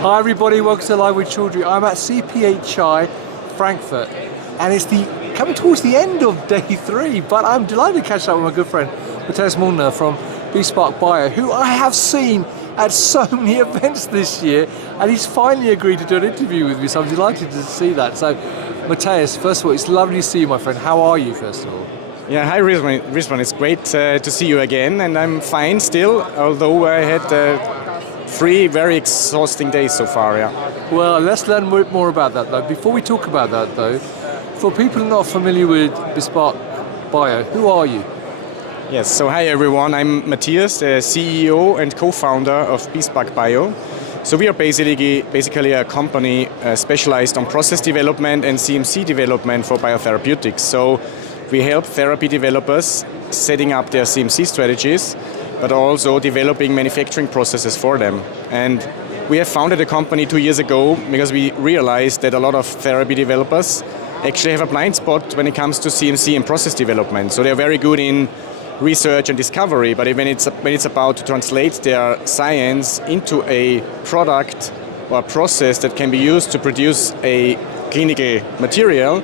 Hi everybody, welcome to Live with Chaudhry. I'm at CPHI Frankfurt and it's coming towards the end of day 3, but I'm delighted to catch up with my good friend Matthias Müllner from Bespark Bio, who I have seen at so many events this year, and he's finally agreed to do an interview with me, so I'm delighted to see that. So Matthias, first of all, it's lovely to see you, my friend. How are you, first of all? Yeah, hi Rizwan, it's great to see you again, and I'm fine still, although I had 3 very exhausting days so far, yeah. Well, let's learn more about that though. Before we talk about that though, for people not familiar with Bespark Bio, who are you? Yes, so hi everyone, I'm Matthias, the CEO and co-founder of Bespark Bio. So we are basically a company specialized on process development and CMC development for biotherapeutics. So we help therapy developers setting up their CMC strategies, but also developing manufacturing processes for them. And we have founded a company 2 years ago because we realized that a lot of therapy developers actually have a blind spot when it comes to CMC and process development. So they're very good in research and discovery, but when it's about to translate their science into a product or a process that can be used to produce a clinical material,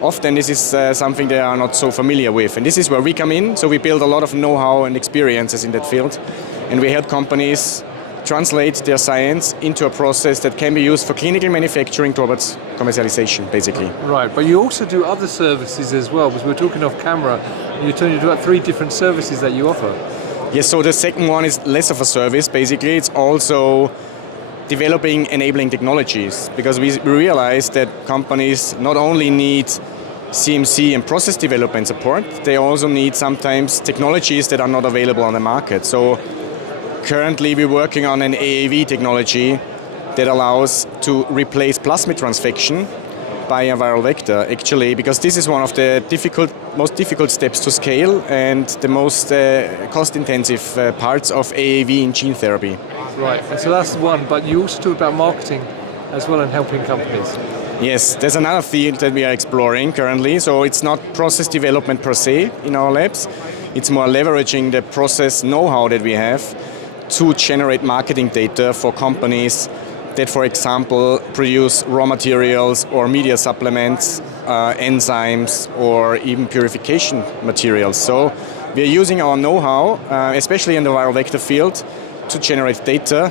often this is something they are not so familiar with. And this is where we come in. So we build a lot of know-how and experiences in that field. And we help companies translate their science into a process that can be used for clinical manufacturing towards commercialization, basically. Right, but you also do other services as well, because we're talking off camera. You're talking about 3 different services that you offer. Yes, so the second one is less of a service, basically. It's also developing enabling technologies, because we realize that companies not only need CMC and process development support, they also need sometimes technologies that are not available on the market. So currently we're working on an AAV technology that allows to replace plasmid transfection by a viral vector, actually, because this is one of the most difficult steps to scale and the most cost-intensive parts of AAV in gene therapy. Right, and so that's one, but you also talk about marketing as well and helping companies. Yes, there's another field that we are exploring currently, so it's not process development per se in our labs, it's more leveraging the process know-how that we have to generate marketing data for companies that, for example, produce raw materials or media supplements, enzymes, or even purification materials. So we are using our know-how, especially in the viral vector field, to generate data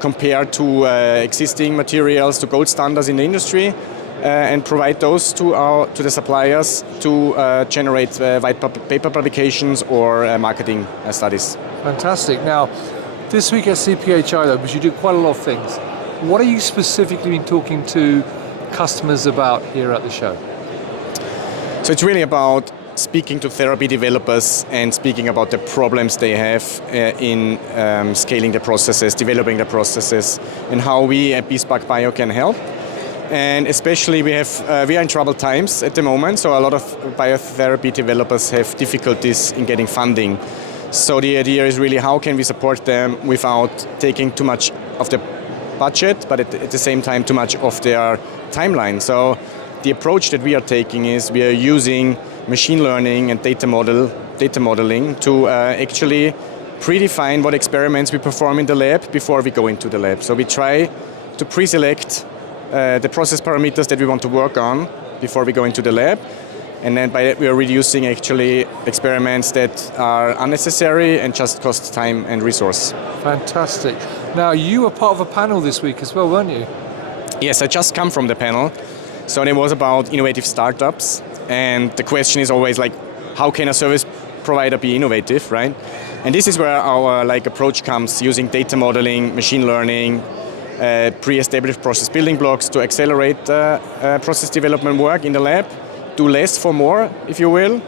compared to existing materials, to gold standards in the industry, and provide those to the suppliers to generate white paper publications or marketing studies. Fantastic. Now, this week at CPHI though, because you do quite a lot of things, what are you specifically been talking to customers about here at the show? So it's really about speaking to therapy developers and speaking about the problems they have in scaling the processes, developing the processes, and how we at Bespark Bio can help. And especially we are in troubled times at the moment, so a lot of biotherapy developers have difficulties in getting funding. So the idea is really how can we support them without taking too much of the budget, but at the same time too much of their timeline. So the approach that we are taking is we are using machine learning and data modeling to actually predefine what experiments we perform in the lab before we go into the lab. So we try to pre-select the process parameters that we want to work on before we go into the lab. And then by that we are reducing actually experiments that are unnecessary and just cost time and resource. Fantastic. Now you were part of a panel this week as well, weren't you? Yes, I just come from the panel. So it was about innovative startups. And the question is always like, how can a service provider be innovative, right? And this is where our approach comes, using data modeling, machine learning, pre-established process building blocks to accelerate process development work in the lab. Do less for more, if you will,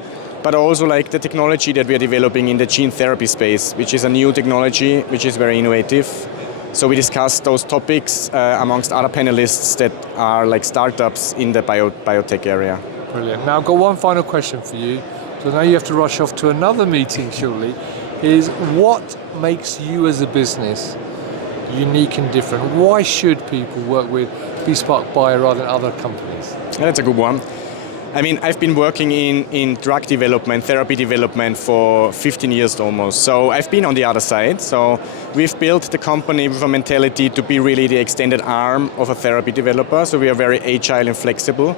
but also like the technology that we are developing in the gene therapy space, which is a new technology, which is very innovative. So we discussed those topics amongst other panelists that are like startups in the biotech area. Brilliant. Now I've got one final question for you. So now you have to rush off to another meeting shortly. Is what makes you as a business unique and different? Why should people work with Bespark Bio rather than other companies? Yeah, that's a good one. I mean, I've been working in drug development, therapy development for 15 years almost. So I've been on the other side. So we've built the company with a mentality to be really the extended arm of a therapy developer. So we are very agile and flexible,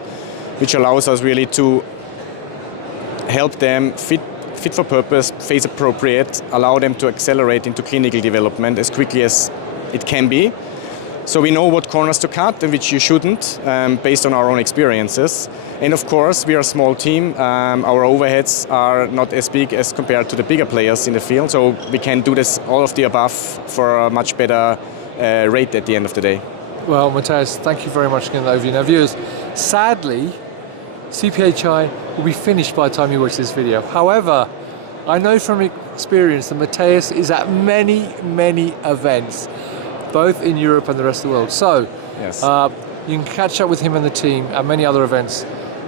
which allows us really to help them fit for purpose, phase appropriate, allow them to accelerate into clinical development as quickly as it can be. So we know what corners to cut and which you shouldn't, based on our own experiences. And of course, we are a small team. Our overheads are not as big as compared to the bigger players in the field. So we can do this, all of the above, for a much better rate at the end of the day. Well, Matthias, thank you very much for giving that overview. Now, viewers, sadly, CPHI will be finished by the time you watch this video. However, I know from experience that Matthias is at many, many events, both in Europe and the rest of the world. So Yes. you can catch up with him and the team at many other events,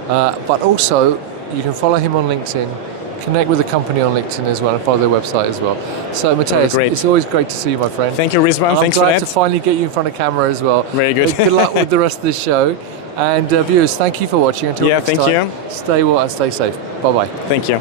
but also you can follow him on LinkedIn, connect with the company on LinkedIn as well, and follow their website as well. So Matthias, it's always great to see you, my friend. Thank you, Rizwan. Thanks for that. I'm glad to finally get you in front of camera as well. Very good. Good luck with the rest of the show. And viewers, thank you for watching. Until next time, thank you. Stay well and stay safe. Bye-bye. Thank you.